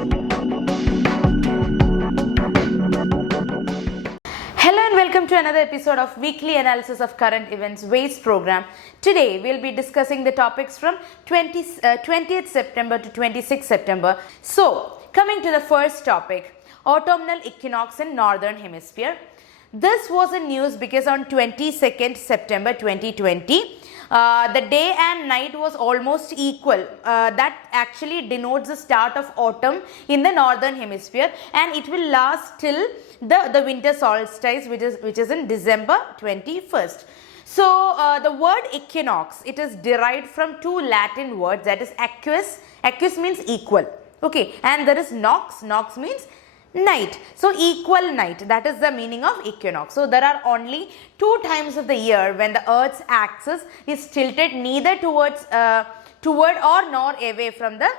Hello and welcome to another episode of Weekly Analysis of Current Events WASTE program. Today we'll be discussing the topics from 20th September to 26th September. So, coming to the first topic, autumnal equinox in Northern Hemisphere. This was a news because on 22nd September 2020, the day and night was almost equal. That actually denotes the start of autumn in the Northern Hemisphere, and it will last till the winter solstice, which is in December 21st. So the word equinox, it is derived from two Latin words, that is aqueous. Aqueous means equal, okay, and there is nox. Nox means night. So equal night, that is the meaning of equinox. So there are only two times of the year when the Earth's axis is tilted neither toward or nor away from the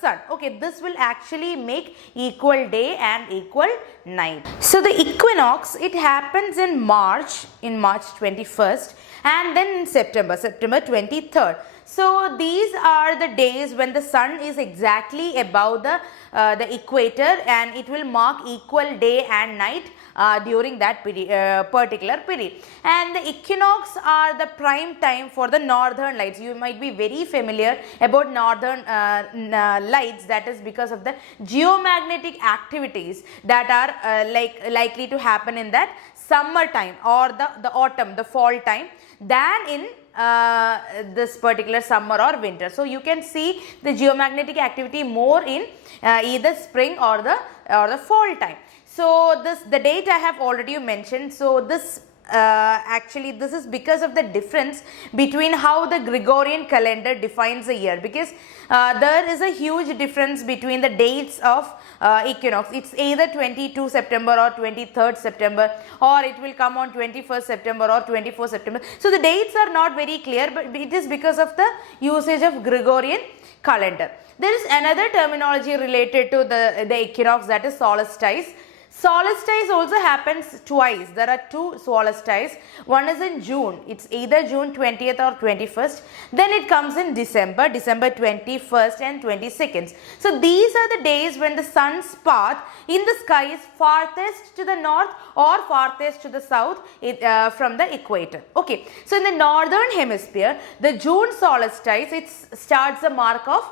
sun. Okay, this will actually make equal day and equal night. So the equinox, it happens in March 21st, and then in September 23rd. So these are the days when the sun is exactly above the equator, and it will mark equal day and night during that particular period. And the equinox are the prime time for the northern lights. You might be very familiar about northern lights. That is because of the geomagnetic activities that are likely to happen in that summer time or the autumn, the fall time, than in this particular summer or winter. So you can see the geomagnetic activity more in either spring or the fall time. So the date I have already mentioned. So this actually this is because of the difference between how the Gregorian calendar defines a year, because there is a huge difference between the dates of equinox. It's either 22 September or 23rd September, or it will come on 21st September or 24th September. So the dates are not very clear, but it is because of the usage of Gregorian calendar. There is another terminology related to the equinox, that is solstice. Solstice also happens twice. There are two solstices. One is in June. It's either June 20th or 21st. Then it comes in December 21st and 22nd. So these are the days when the sun's path in the sky is farthest to the north or farthest to the south from the equator. Okay. So in the northern hemisphere, the June solstice, it starts the mark of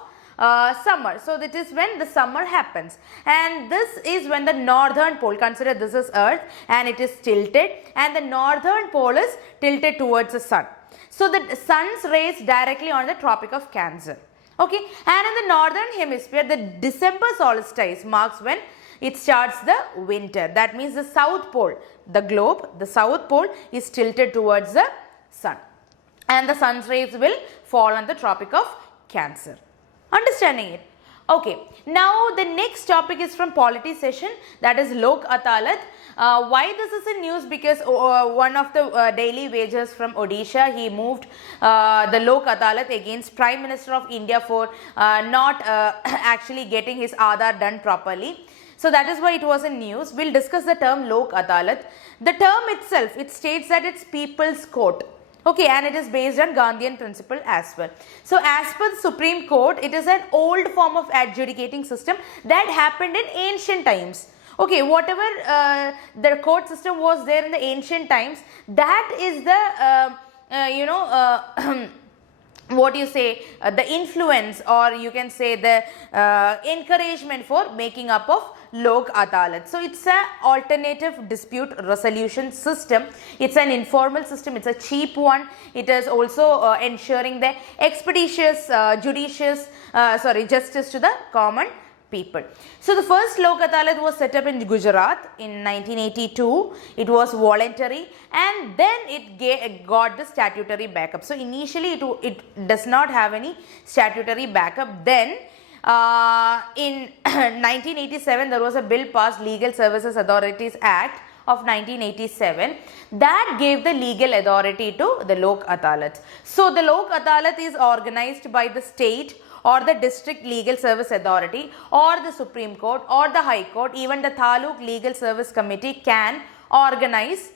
summer. So that is when the summer happens, and this is when the northern pole, consider this is Earth and it is tilted, and the northern pole is tilted towards the sun. So the sun's rays directly on the Tropic of Cancer. Okay, and in the northern hemisphere, the December solstice marks when it starts the winter. That means the south pole, the globe, the south pole is tilted towards the sun, and the sun's rays will fall on the Tropic of Cancer. Understanding it? Okay. Now the next topic is from polity session, that is Lok Adalat. Why this is in news? Because one of the daily wagers from Odisha, he moved the Lok Adalat against Prime Minister of India for not actually getting his Aadhaar done properly. So that is why it was in news. We'll discuss the term Lok Adalat. The term itself, it states that it's people's court. Okay, and it is based on Gandhian principle as well. So as per the Supreme Court, it is an old form of adjudicating system that happened in ancient times. Okay, whatever the court system was there in the ancient times, that is the what you say, the influence, or you can say the encouragement for making up of Lok Adalat. So it's an alternative dispute resolution system. It's an informal system. It's a cheap one. It is also ensuring the expeditious justice to the common people. So the first Lok Adalat was set up in Gujarat in 1982. It was voluntary, and then it got the statutory backup. So initially it does not have any statutory backup. Then in 1987 there was a bill passed, Legal Services Authorities Act of 1987, that gave the legal authority to the Lok Adalat. So the Lok Adalat is organized by the state or the district legal service authority or the Supreme Court or the High Court. Even the Taluk Legal Service Committee can organize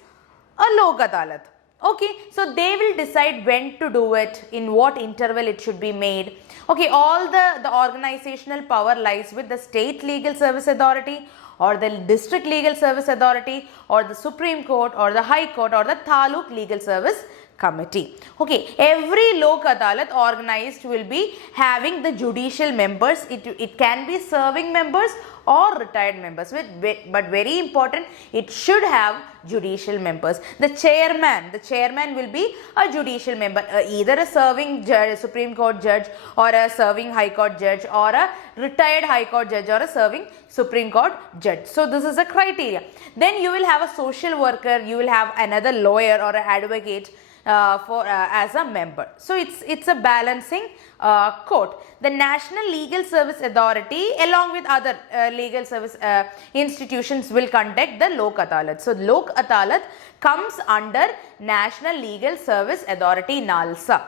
a Lok Adalat. Okay, so they will decide when to do it, in what interval it should be made. Okay, all the organizational power lies with the state legal service authority or the district legal service authority or the Supreme Court or the High Court or the Taluk legal service committee. Okay, every Lok Adalat organized will be having the judicial members. It can be serving members or retired members, but very important, it should have judicial members. The chairman will be a judicial member, either a serving judge, Supreme Court judge, or a serving High Court judge, or a retired High Court judge, or a serving Supreme Court judge. So this is a criteria. Then you will have a social worker, you will have another lawyer or an advocate as a member. So it's a balancing court. The National Legal Service Authority along with other legal service institutions will conduct the Lok Adalat. So Lok Adalat comes under National Legal Service Authority NALSA.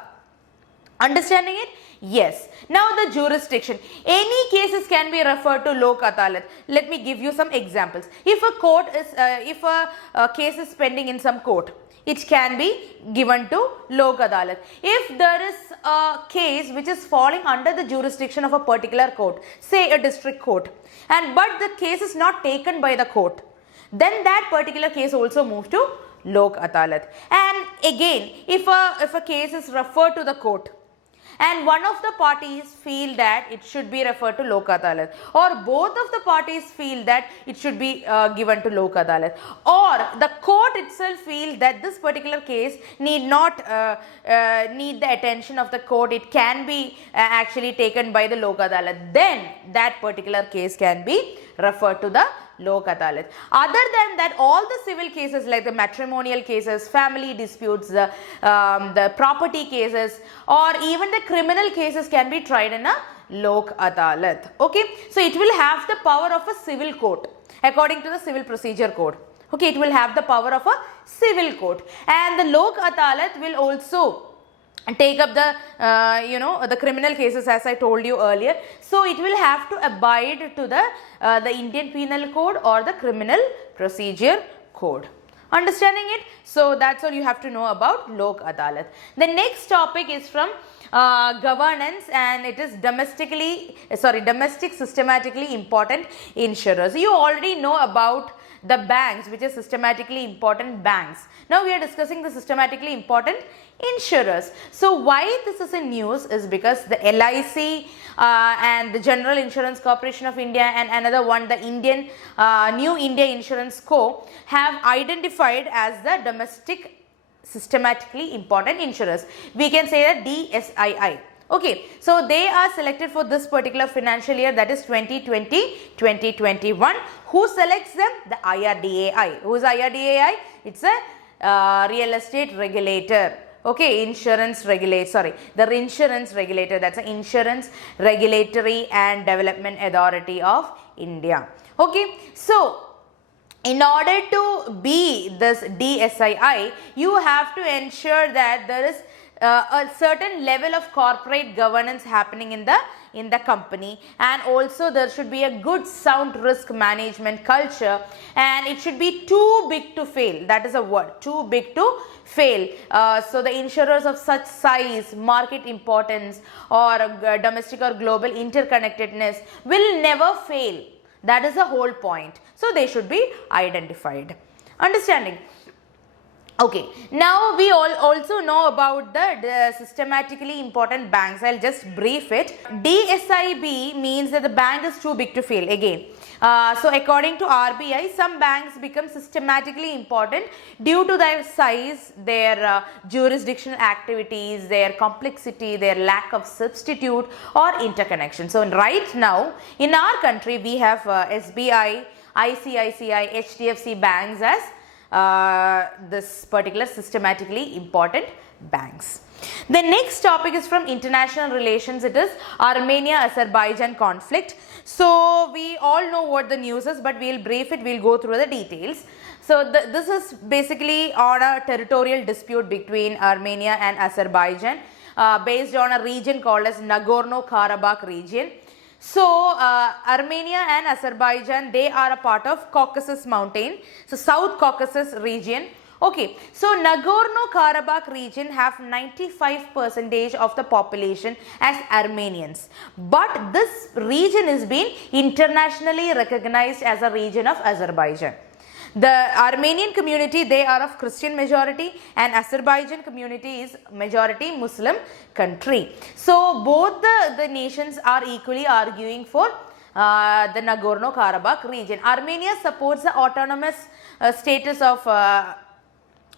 Understanding it? Yes. Now the jurisdiction. Any cases can be referred to Lok Adalat. Let me give you some examples. If a court is, if a case is pending in some court, it can be given to Lok Adalat. If there is a case which is falling under the jurisdiction of a particular court, say a district court, but the case is not taken by the court, then that particular case also moves to Lok Adalat. And again, if a case is referred to the court, and one of the parties feel that it should be referred to Lok Adalat, or both of the parties feel that it should be given to Lok Adalat, or the court itself feel that this particular case need not need the attention of the court, it can be actually taken by the Lok Adalat, then that particular case can be referred to the Lok Adalat. Other than that, all the civil cases like the matrimonial cases, family disputes, the property cases, or even the criminal cases can be tried in a Lok Adalat. Okay, so it will have the power of a civil court according to the Civil Procedure Code. Okay, it will have the power of a civil court, and the Lok Adalat will also take up the the criminal cases, as I told you earlier. So it will have to abide to the Indian Penal Code or the Criminal Procedure Code. Understanding it? So that's all you have to know about Lok Adalat. The next topic is from governance, and it is domestic systematically important insurers. You already know about the banks, which is systematically important banks. Now we are discussing the systematically important insurers. So why this is in news is because the LIC and the General Insurance Corporation of India and another one, the New India Insurance Co, have identified as the domestic systematically important insurers. We can say that DSII. Okay, so they are selected for this particular financial year, that is 2020-2021. Who selects them? The IRDAI. Who is IRDAI? It's a real estate regulator. Okay, the insurance regulator, that's the Insurance Regulatory and Development Authority of India. Okay, so in order to be this DSII, you have to ensure that there is a certain level of corporate governance happening in the company, and also there should be a good sound risk management culture, and it should be too big to fail. That is a word, too big to fail. So the insurers of such size, market importance, or domestic or global interconnectedness will never fail. That is the whole point. So they should be identified. Understanding? Okay, now we all also know about the systematically important banks. I'll just brief it. DSIB means that the bank is too big to fail again. So according to RBI, some banks become systematically important due to their size, their jurisdictional activities, their complexity, their lack of substitute or interconnection. So right now in our country we have SBI, ICICI, HDFC banks as this particular systematically important banks. The next topic is from international relations. It is Armenia-Azerbaijan conflict. So we all know what the news is, but we'll brief it, we'll go through the details. So this is basically on a territorial dispute between Armenia and Azerbaijan based on a region called as Nagorno-Karabakh region. So Armenia and Azerbaijan, they are a part of Caucasus mountain, so South Caucasus region Okay, so Nagorno-Karabakh region have 95% of the population as Armenians, but this region is being internationally recognized as a region of Azerbaijan. The Armenian community, they are of Christian majority, and Azerbaijan community is majority Muslim country. So both the nations are equally arguing for the Nagorno-Karabakh region. Armenia supports the autonomous status of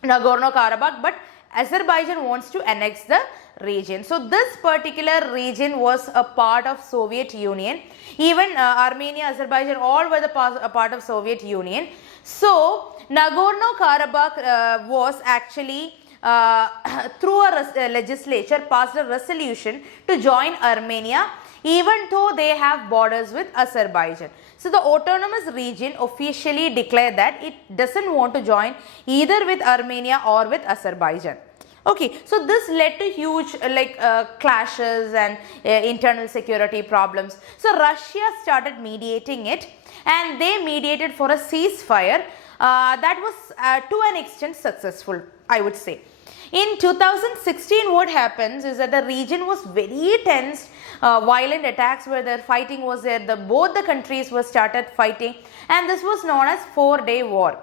Nagorno-Karabakh, but Azerbaijan wants to annex the region. So this particular region was a part of Soviet Union. Even Armenia, Azerbaijan, all were a part of Soviet Union. So Nagorno-Karabakh was actually through a legislature passed a resolution to join Armenia, even though they have borders with Azerbaijan. So the autonomous region officially declared that it doesn't want to join either with Armenia or with Azerbaijan. Okay, so this led to huge clashes and internal security problems. So Russia started mediating it, and they mediated for a ceasefire that was to an extent successful, I would say. In 2016, what happens is that the region was very tense. Violent attacks were there, fighting was there, both the countries were started fighting, and this was known as 4-day war.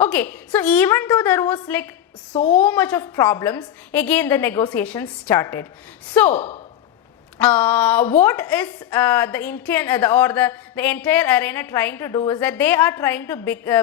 Okay, so even though there was so much of problems, again the negotiations started. So what is the entire arena trying to do is that they are trying to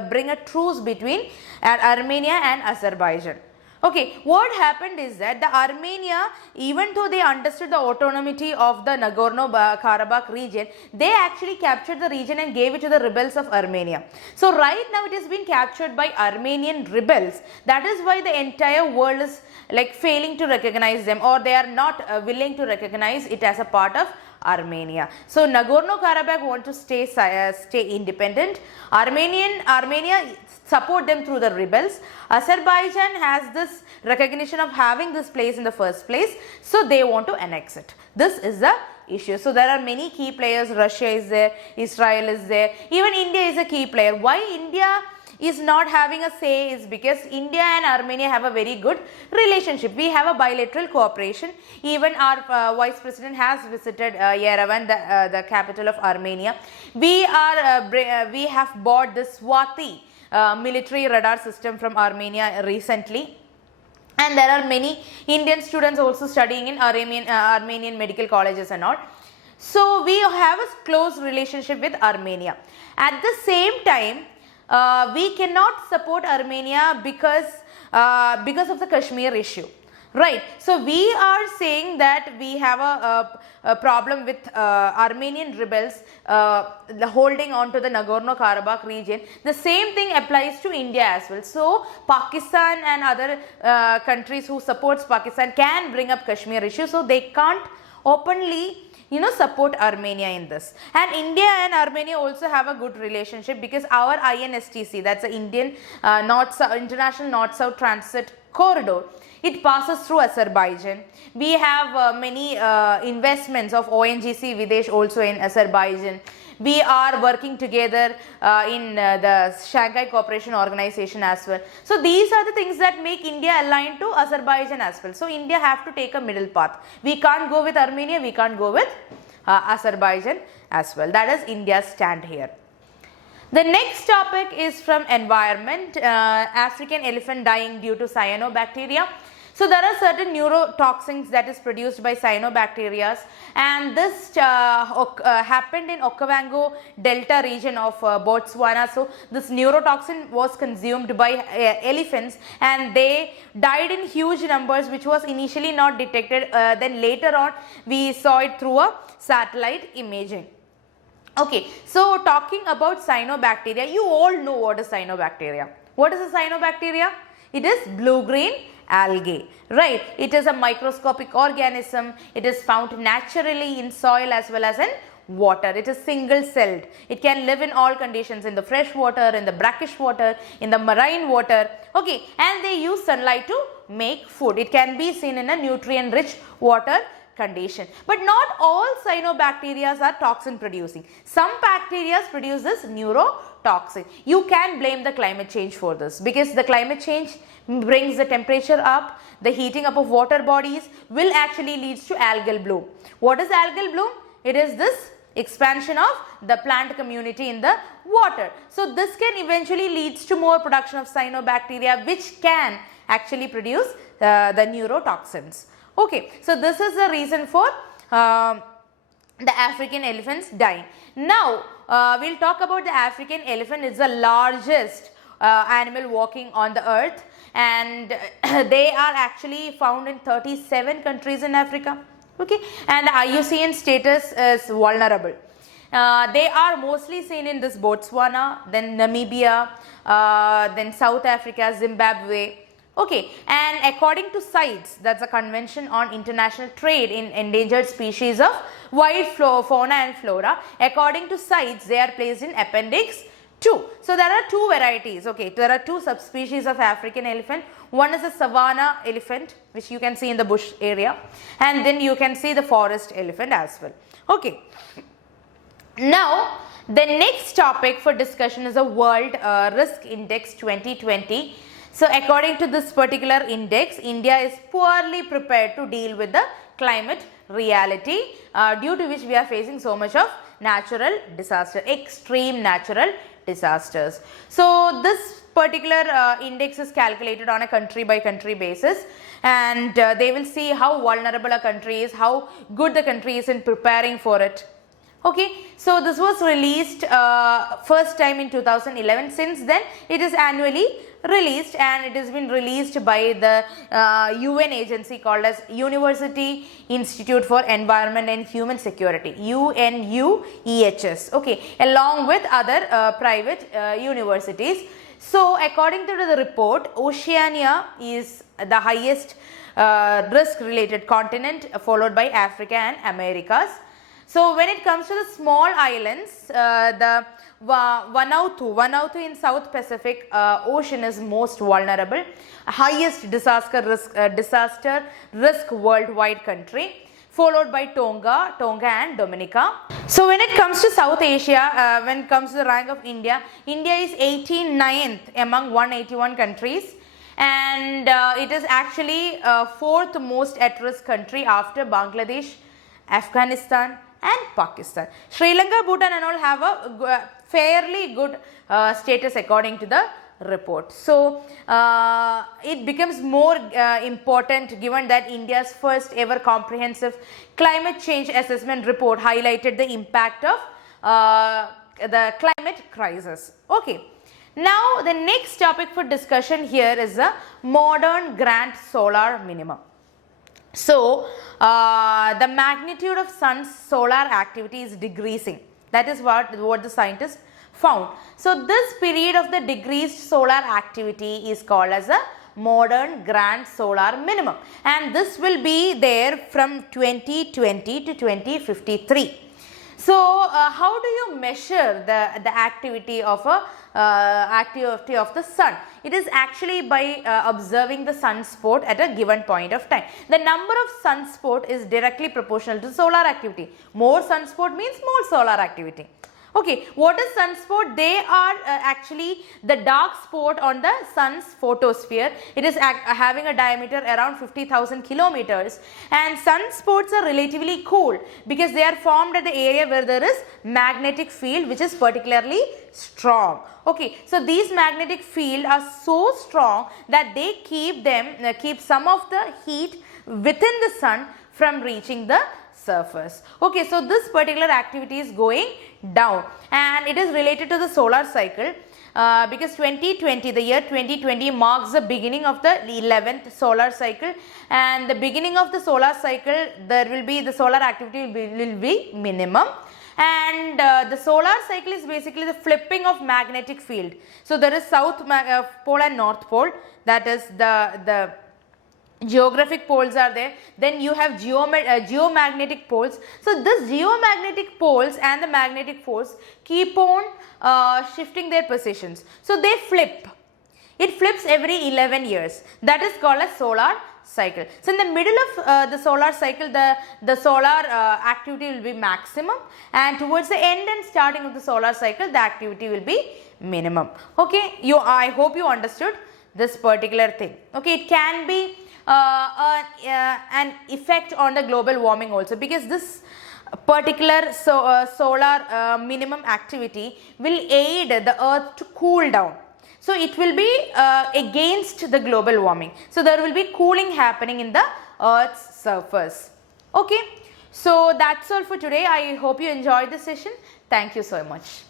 bring a truce between Armenia and Azerbaijan. Okay, what happened is that the Armenia, even though they understood the autonomy of the Nagorno-Karabakh region, they actually captured the region and gave it to the rebels of Armenia. So right now it has been captured by Armenian rebels. That is why the entire world is failing to recognize them, or they are not willing to recognize it as a part of Armenia. So Nagorno-Karabakh want to stay independent. Armenia support them through the rebels. Azerbaijan has this recognition of having this place in the first place, so they want to annex it. This is the issue. So there are many key players. Russia is there, Israel is there, even India is a key player. Why India is not having a say is because India and Armenia have a very good relationship. We have a bilateral cooperation. Even our Vice President has visited Yerevan, the capital of Armenia. We have bought the Swati military radar system from Armenia recently. And there are many Indian students also studying in Armenian medical colleges and all. So we have a close relationship with Armenia. At the same time, we cannot support Armenia because of the Kashmir issue, right? So we are saying that we have a problem with Armenian rebels holding on to the Nagorno-Karabakh region. The same thing applies to India as well. So Pakistan and other countries who supports Pakistan can bring up Kashmir issue, so they can't openly support Armenia in this. And India and Armenia also have a good relationship because our INSTC, that's the Indian International North-South Transit Corridor, it passes through Azerbaijan. We have many investments of ONGC Videsh also in Azerbaijan. We are working together in the Shanghai Cooperation Organization as well. So these are the things that make India aligned to Azerbaijan as well. So India have to take a middle path. We can't go with Armenia, we can't go with Azerbaijan as well. That is India's stand here. The next topic is from environment. African elephant dying due to cyanobacteria. So there are certain neurotoxins that is produced by cyanobacteria, and this happened in Okavango Delta region of Botswana. So this neurotoxin was consumed by elephants, and they died in huge numbers, which was initially not detected. Then later on we saw it through a satellite imaging. Okay, so talking about cyanobacteria, you all know what is cyanobacteria. What is a cyanobacteria? It is blue-green algae, right? It is a microscopic organism. It is found naturally in soil as well as in water. It is single-celled. It can live in all conditions, in the fresh water, in the brackish water, in the marine water. Okay, and they use sunlight to make food. It can be seen in a nutrient-rich water condition. But not all cyanobacteria are toxin producing. Some bacteria produce this neurotoxin. You can blame the climate change for this, because the climate change brings the temperature up. The heating up of water bodies will actually leads to algal bloom. What is algal bloom? It is this expansion of the plant community in the water. So this can eventually leads to more production of cyanobacteria, which can actually produce the neurotoxins. Okay, so this is the reason for the African elephants dying. Now we'll talk about the African elephant. It's the largest animal walking on the earth, and they are actually found in 37 countries in Africa. Okay, and the IUCN status is vulnerable. They are mostly seen in this Botswana, then Namibia, then South Africa, Zimbabwe. Okay, and according to CITES, that's a Convention on International Trade in Endangered Species of Wild Fauna and Flora, according to CITES, they are placed in Appendix 2. So there are two varieties. Okay, there are two subspecies of African elephant. One is a savanna elephant, which you can see in the bush area, and then you can see the forest elephant as well. Okay, now the next topic for discussion is a World Risk Index 2020. So according to this particular index, India is poorly prepared to deal with the climate reality, due to which we are facing so much of natural disaster, extreme natural disasters. So this particular index is calculated on a country by country basis, and they will see how vulnerable a country is, how good the country is in preparing for it. Okay, so this was released first time in 2011. Since then it is annually released, and it has been released by the UN agency called as University Institute for Environment and Human Security, UNUEHS, okay, along with other private universities. So according to the report, Oceania is the highest risk related continent, followed by Africa and Americas. So when it comes to the small islands, the Vanuatu in South Pacific Ocean is most vulnerable, highest disaster risk worldwide country, followed by Tonga and Dominica. So when it comes to South Asia, when it comes to the rank of India, India is 89th among 181 countries, and it is actually fourth most at risk country after Bangladesh, Afghanistan and Pakistan. Sri Lanka, Bhutan and all have a fairly good status according to the report. So it becomes more important given that India's first ever comprehensive climate change assessment report highlighted the impact of the climate crisis. Okay. Now the next topic for discussion here is the modern grand solar minimum. So the magnitude of sun's solar activity is decreasing. That is what the scientists found. So this period of the decreased solar activity is called as a modern grand solar minimum, and this will be there from 2020 to 2053. So how do you measure the activity of the sun? It is actually by observing the sunspot at a given point of time. The number of sunspot is directly proportional to solar activity. More sunspot means more solar activity. Okay, what is sunspot? They are actually the dark spot on the sun's photosphere. It is having a diameter around 50,000 kilometers, and sunspots are relatively cool because they are formed at the area where there is magnetic field which is particularly strong. Okay, so these magnetic field are so strong that they keep some of the heat within the sun from reaching the surface. Okay, so this particular activity is going down, and it is related to the solar cycle because the year 2020 marks the beginning of the 11th solar cycle, and the beginning of the solar cycle the solar activity will be minimum, and the solar cycle is basically the flipping of magnetic field. So there is south pole and north pole, that is the geographic poles are there. Then you have geomagnetic poles. So this geomagnetic poles and the magnetic poles keep on shifting their positions. So they flip. It flips every 11 years. That is called a solar cycle. So in the middle of the solar cycle, the solar activity will be maximum, and towards the end and starting of the solar cycle, the activity will be minimum. Okay, I hope you understood this particular thing. Okay, it can be an effect on the global warming also, because this particular solar minimum activity will aid the earth to cool down. So it will be against the global warming. So there will be cooling happening in the earth's surface. Okay, so that's all for today. I hope you enjoyed the session. Thank you so much.